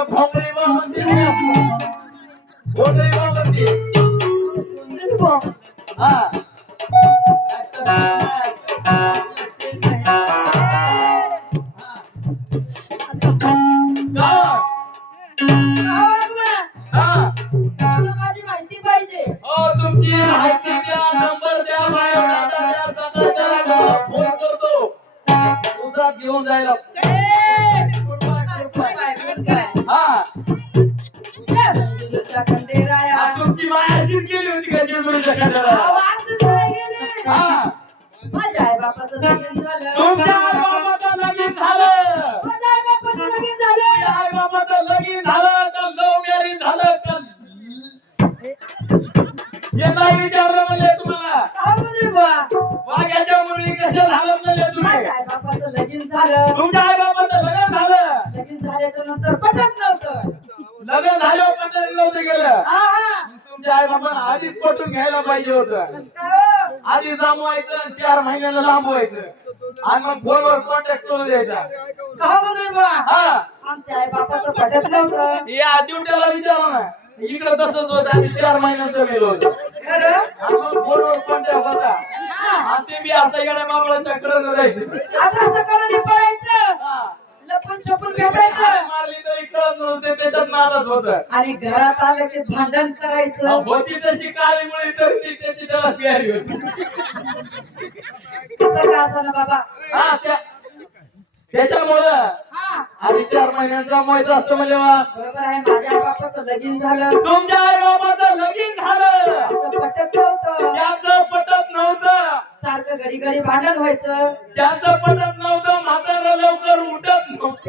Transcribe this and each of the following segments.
का भोंगळी भोंगळी हा. हो, तुमची माहिती द्या नंबर द्या बायोडाटा द्या सगळं द्या फोन करतो. उसात घेऊन जायला तुमची मायाशीच गेली होती का जेजुरीच्या खांद्याला हा. माझ्या आई बापाचं लगीन झालं. तुमच्या लगीन झालं. माझ्या आई बापाचं लगीन तुमच्या झालं. आई बाबाचं लगीन झालं. का लव्ह मॅरेज झालं. का हे नाही झाल्यावर नव्हतं गेलं. तुमच्या आई बाबा आधीच पटून घ्यायला पाहिजे होतं. हो? आधी जमवायचं चार महिन्याला लांबवायचं. आणि मग फोनवर कॉन्टॅक्ट करून द्यायचा? हा. आमच्या आई बापाचं पटत नव्हतं. या ड्युट्याला विचारा ना. इकडे तसंच होतं आणि चार महिन्याचं गेलो होतं. फोनवर कॉन्टॅक्ट होता. आणि ते बी असं इकडे बाबळाच्या कडे जायचं असं असं करून पळायचं. लपून छपून हाक भेटायचं मारली तरी कळत नव्हते त्याच्यात नादच होतं. आणि घरात आलं की भांडण करायचं. होती तशी काळी मुळी तर ती त्याची त्याला प्यारी होती. कसं का असं ना बाबा. हा त्या त्याच्यामुळं हा. आधी चार महिन्यात जमवायचं असतं म्हणजे मग बरोबर आहे माझ्या बापाचं लगीन झालं. तुमच्या आई बाबाचं लगीन झालं. असं घडी घडी भांडण व्हायचं. त्याचं पटत नव्हतं म्हातारं लवकर उठत नव्हतं.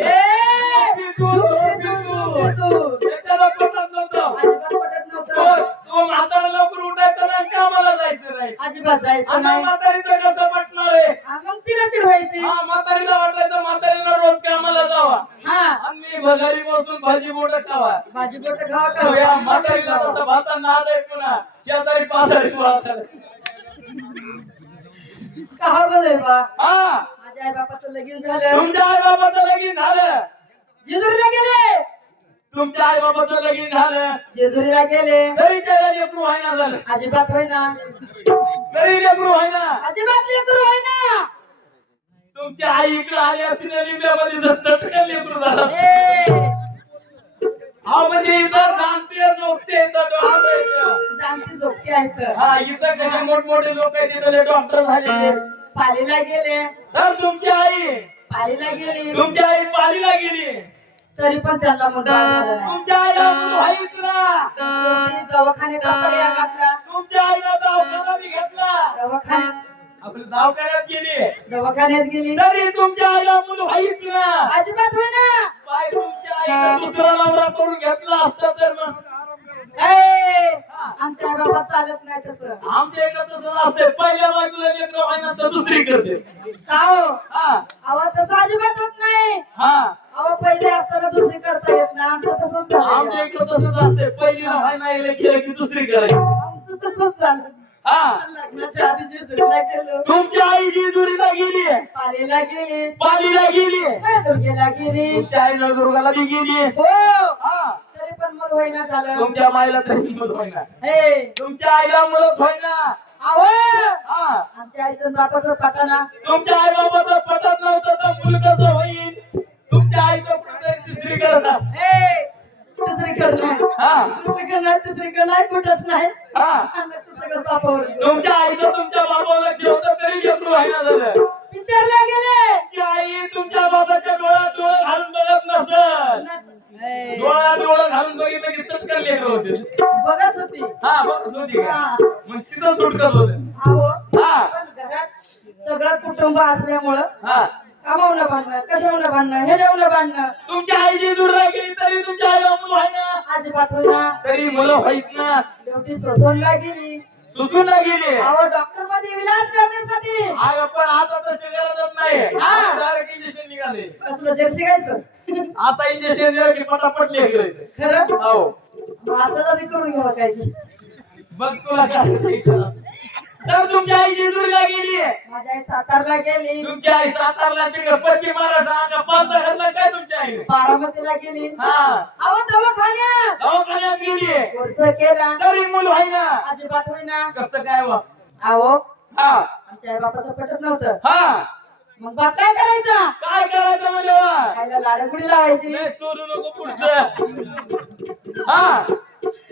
पटत नव्हतं. तो म्हातारा लवकर उठायचं नाही कामाला जायचं नाही. अजिबात जायचं आणि नाही. म्हातारीचं कसं पटणार आहे? हा, मग चिडाचिड व्हायची. हा म्हातारीला वाटायचं म्हातारीला रोज कामाला जावा. हा. आणि घरी बसून भाजी बोट खावा. भाजी बोट खावा तो या का म्हातारीला तसं पुन्हा शेजारी पाजारी. का बा? हा. माझ्या आई बापाचं लगीन झालं. तुमच्या आई बाबाचं लगीन झालं. जेजुरीला गेले. तुमच्या आई बाबाचं लगीन झालं. जेजुरीला गेले. तरी त्याला लेकरू व्हायना झालं. अजिबात होय ना तरी लेकरू व्हायना अजिबात लेकरू होय ना तुमची आई इकडे आली असती लिंब्यामध्ये जर चटकन लेकरू झालं. ए, हा म्हणजे इथं जाणते झोपते इथं डॉक्टर आहेत. जाणती झोपती आहेत हा इथं कसे मोठमोठे लोक आहेत तिथले डॉक्टर झाले पालीला गेले. तर तुमची आई? पालीला गेली. तुमची आई पालीला गेली. तरी पण त्यांना नाही. तुमच्या आईला मुलं व्हायच ना. शेवटी दवाखान्यात पर्याय घातला तुमच्या आईला दवाखाना बी घेतला. दवाखान्यात दवाखान्यात गेली. दवाखान्यात गेली. तरी तुमच्या आईला मुलं व्हायच ना. अजिबात होय ना बाय तुमच्या आईला दुसरा नवरा करून घेतला असता तर मग. आमच्या आई बाबा चालत नाही तसं. आमच्या इकडे तसं असते पहिल्या बाजूला लेकरं व्हायना तर दुसरी करते का हो? तसं अजिबात होत नाही. हा. अहो पहिले असताना दुसरी करता येत नाही. आमचं तसंच आमच्या इकडे तसंच असते पहिलीला व्हायना केलं की दुसरी करायची आमचं तसंच तुमची आई जेजुरीला गेली पालीला गेली. पालीला गेली दुर्गेला गेली. तुमच्या आई नळदुर्गाला बी गेली हो. हा. तरी पण मग होईना झालं. तुमच्या माईला तरी मुलं होईना ए तुमच्या आईला मुलं होईना हा. आमच्या आईचं बापाचं पटाना. तुमच्या आई बाबाचं पटत नव्हतं तर मुलं कसं होईल? तुमच्या आईचं कुठेतरी तिसरी करतात ए दुसरी करणार हा. दुसरी करणार तिसरी करणार कुठंच नाही. हा. आणि लक्ष सगळं बापावर तुमच्या आईचं तुमच्या बाबावर लक्ष होतं तरी लेकरू व्हायना झालं. विचारला गेले. आई तुमच्या बाबाच्या डोळ्यात डोळं घालून बघत नसत ए, डोळ्यात डोळं घालून बघितलं की चटकन लेकर होते. बघत होती. हा बघत होती का? हा. मग तिथं सुटकत होते. अहो हा. पण घरात सगळं कुटुंब असल्यामुळं हा. सोसवणला गेली सुसून ना गेली. अहो डॉक्टरमध्ये विलास करण्यासाठी. अगं पण आता नाही. हा. डायरेक्ट इंजेक्शन निघाले. कसलं जर्सी घ्यायचं आता इंजेक्शन दिलं की पटापट खरं? हो. आता तरी करून घ्यावं काय? बघ तुला काय तर तुमची आई जेजुरीला गेली. माझी आई सातारला गेली. तुमची आई सातारला तिकडे पश्चिम महाराष्ट्र घातला काय तुमच्या आईने बारामतीला गेली. हा. अहो दवाखान्यात. दवाखान्यात गेली. कोर्स केला. तरी मूल व्हायना अजिबात होईना. कसं काय वा अहो हा. आमच्या आई बापाचं पटत नव्हतं. हा. मग बाप काय करायचा? काय करायचं म्हणजे लाडगुडी लावायची. चोरू नको पुढचं. हा.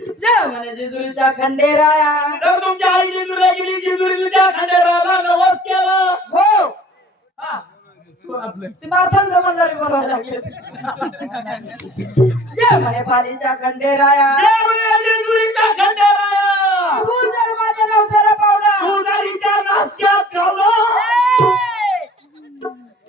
जय म्हणे जेजुरीच्या खंडेराया. तर तुमच्या आई गेली नवस केला. हो. हा. तू आपलं ती मारथान जमदारी बनवायला लागली. जय म्हणे पालीच्या खंडेराया. देवळी जेजुरीच्या खंडेराया. तू जर माझ्या नवसाला पावला. तू जरीच्या नासक्यात खावलं. ए!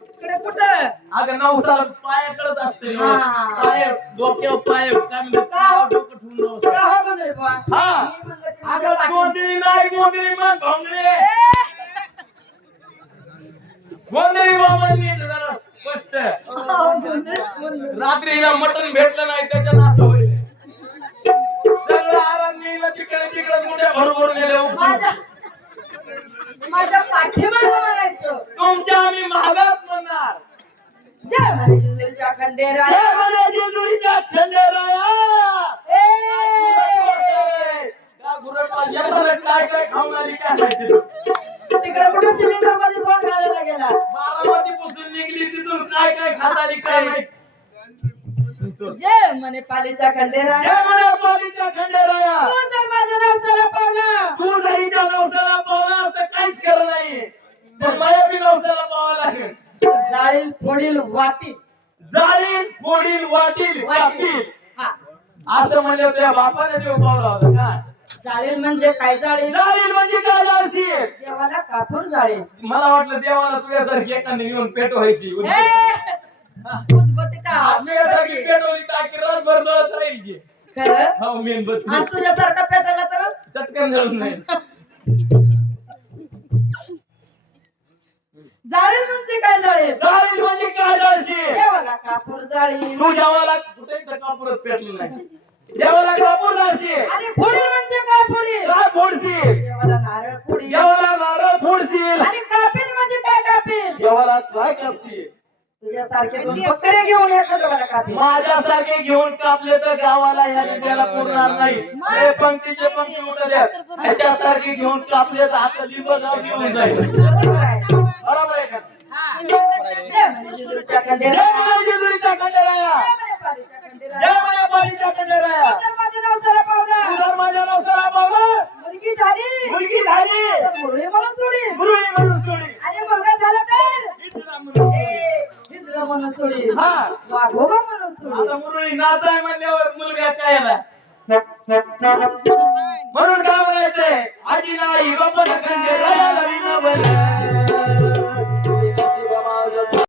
इकडे कुठं? अगं नवसाला पायाकडेच असते. पाय डोक्यावर पाय काय म्हणतात का हो? डोकं ठेवून नवसा. का हो गं रे बुवा? हा मी म्हणलं की अगं माझ्या पाठी- गोंधळी नाही गोंधळी मग भोंगळे ए! गोंधळी बाबा नीट जरा स्पष्ट. रात्री हिला मटण भेटलं नाही त्याच्या नाश्ता होईल. सगळं आराम निघलं तिकडे तिकडे कुठे भरभरून गेले माझ्या माझ्या पाठीमागं म्हणायचं तुमच्या आम्ही महागात म्हणणार जय म्हणे म्हणे खंडेराया. काय काय खाऊन आली काय माहिती? तिकडे कुठे सिलेंडर काय काय खात आली काय? माहिती? जय म्हणे पालीच्या खंडेराया. म्हणे पालीच्या खंडेराया. तू जर माझ्या नवसाला पावला. तू जरीच्या नवसाला पावला असं काहीच खरं नाही तर मला बी नवसाला पाहावं लागेल. जाळील फोडील वाटील. जाळील फोडील वाटील हा. असं म्हणजे त्या बापाने देव पावला होता का जाळील म्हणजे काय जाळील? जाळील म्हणजे काय जाळती देवाला कापूर जाळील. मला वाटलं देवाला तुझ्यासारखी एखादी घेऊन पेट व्हायची ए! उदबत्ती का? मेणबत्ती. पेटवली ताकी रातभर जळत राहील की. खरं? हो मेणबत्ती आणि तुझ्यासारखा पेटायला तर? चटकन जळून नाही जाळील म्हणजे काय जाळील? जाळील म्हणजे काय जाळशी देवाला कापूर जाळील. तू देवाला कुठे कापूरच पेटलं नाही. देवाला कापूर जाळशी आणि फोडील म्हणजे काय फोडील? काय फोडशील? देवाला नारळ फोडील. देवाला नारळ फोडशील. आणि कापील म्हणजे काय कापील? देवाला काय करशील माझ्यासारखे घेऊन कापले तर गावाला ह्या त्याला पुरणार नाही हे पंक्तीचे पंक्ती उठू द्या ह्याच्यासारखे घेऊन कापले तर आता लिंबगाव घेऊन जाईल. बरोबर आहे. का? जेजुरीच्या खंडेराया. जय पालीच्या खंडेराया. माझ्या नवसाला पावला. मुलगी झाली. मुलगी झाली. मुरळी म्हणून सोडील. गुरुई म्हणून म्हणून हा. वाघोबा म्हणून सोडील आता मुरळी नाचाय म्हणल्यावर मुलगा काय आला म्हणून काय म्हणायचंय आजी नाही बन